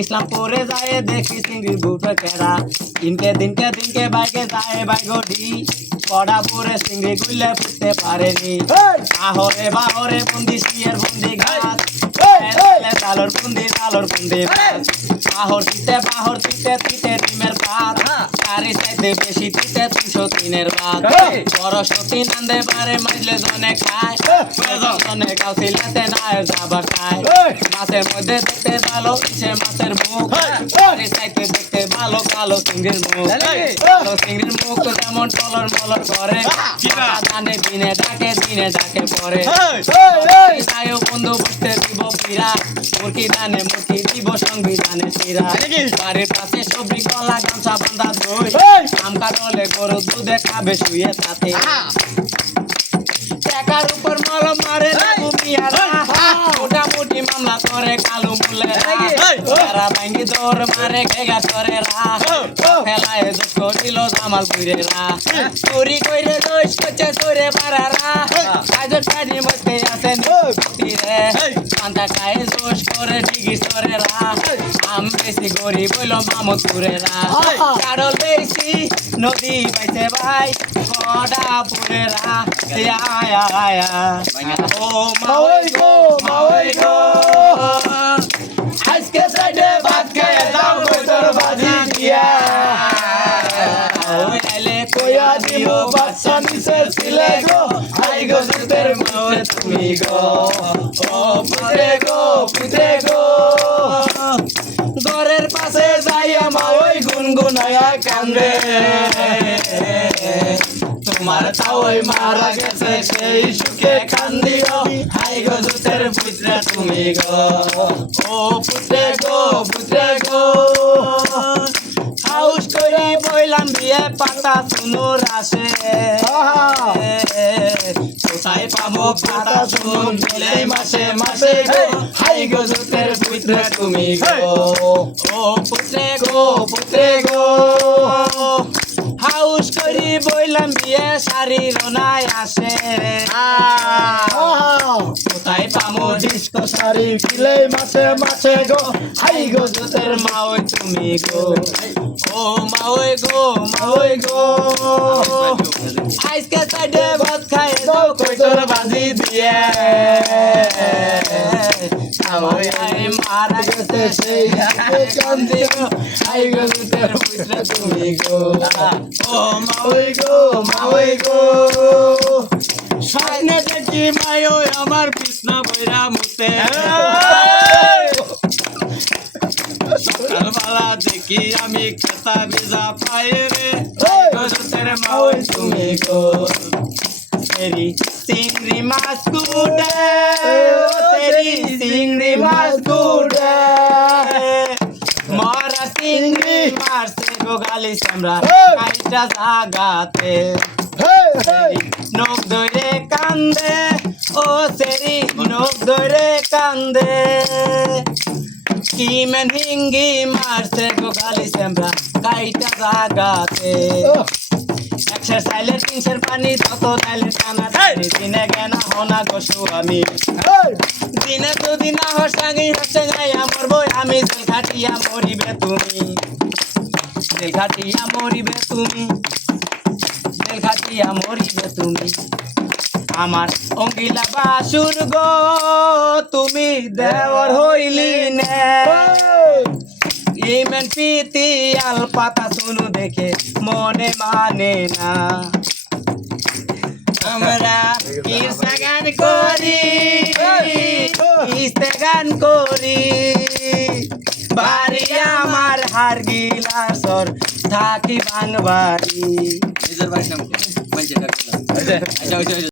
ইসলামপুরে যায় দেখি চিংড়ি বুটো কেরা। দিনকে দিনকে দিনকে বাইকে যায় বাইগডি কড়াপুরে চিংড়ি গুলে ফুটতে পারেনি। আহরে বাহরে বন্দি শিয়ের বন্দি গাছ তালর বন্দি তালর বন্দি আহর তিতে বাহর তিতে তিতে ডিমের পাত চারি সাইতে বেশি তিতে তিনশো তিনের ভাত। সরস্বতী নন্দে বারে মাইলে জনে খায়। জনে কাউসিলাতে নায়ের যাবার খায়। মাছের মধ্যে দেখতে ভালো ইসে মাছের মুখ। চারি সাইতে দেখতে ভালো কালো চিংড়ির মুখ। কালো চিংড়ির মুখ যেমন টলর মলর করে। দানে দিনে ডাকে দিনে ডাকে পরে। তাইও বন্ধু বুঝতে দিব পিরা মুরকি দানে মুরকি দিব সংবিধানে চিরা বাড়ির পাশে সবজি কলা গামছা বান্ধা দই। আম কাটলে গরু দুধে খাবে শুয়ে তাতে। টাকার উপর মলম মারে মিয়ারা মোটামুটি মামলা করে কালু মুলে তারা ভাঙ্গি দৌড় মারে গেগা করে রা ফেলায় দুঃখ দিল জামাল পুরে রা চুরি কইরে দোষ করছে চুরে পারা রা কাজের কাজে বসে আছেন রে পান্তা খায় দোষ করে ডিগি সরে রা আম বেশি গরিব হইল মামত পুরে রা কারল বেশি নদী পাইছে ভাই কডা পুরে রা আয়া আয়া ও মাওই গো মাওই গো। আজকে সাইডে ভাত খেয়ে কই তোর বাজি দিয়া। কইয়া দিও বাচ্চা নিচে ছিলে গো। আই গো সুতের মাওয়ে তুমি গো। ও পুত্রে গো পুত্রে গো। যাইয়া মাওই গুনগুনায়া কান্দে। তোমার তাওই মারা গেছে, সেই সুখে কান্দিও। হাই গো জুতের পুত্রে তুমি গো। ও পুত্রে গো পুত্রে গো। করি বইলাম বিয়ে পাতা শুনুর আসে। কোথায় পাবো পাতা শুনুন মিলে মাসে মাসে গো হাই গো জুতের পুত্র তুমি গো। ও পুত্রে গো পুত্রে গো। বইলাম বিয়ে শাড়ি রনায় আসে কোথায় পামো ডিস্কো শাড়ি? কিলে মাসে মাসে গো। হাই গো জোতের মাওই তুমি গো। ও মাওই গো মাওই গো। আজকে সাইডে কান্দি গো পুত্র তুমি গো ও গো মাওই গো স্বপ্নে দেখি মায়ো আমার কৃষ্ণ বৈরা মুতে সকালবেলা দেখি আমি খেতা ভিজা পাই রে গজতের মাওই তুমি গো চিংড়ি মাছ কুটে ও তেরি চিংড়ি মাছ কুটে মরা চিংড়ি মারছে গো গালি সামরা কাইটা জাগাতে নখ ধরে কান্দে ও সেরি নখ ধরে কান্দে কি মেন হিঙ্গি মারছে গো গালি সেমরা কাইটা জাগাতে একশের সাইলে তিনশের পানি? তত টানা দিনে গেনা হোনা গোসু আমি। দিনে দুদিন হর সঙ্গে হচ্ছে গাইয়া মরবো আমি জেল খাটিয়া মরিবে তুমি। জেল খাটিয়া মরিবে তুমি। জেল খাটিয়া মরিবে তুমি। আমার অঙ্গিলা বাসুর গো তুমি দেওয়ার হইলি পিতি পাতা শুনু দেখে মনে মানে না। আমরা গান করি গান করি। বাড়ি আমার হার গিলাসর থাকি বাংবাড়ি নিজের বাড়ির নাম আচ্ছা, আচ্ছা, আচ্ছা।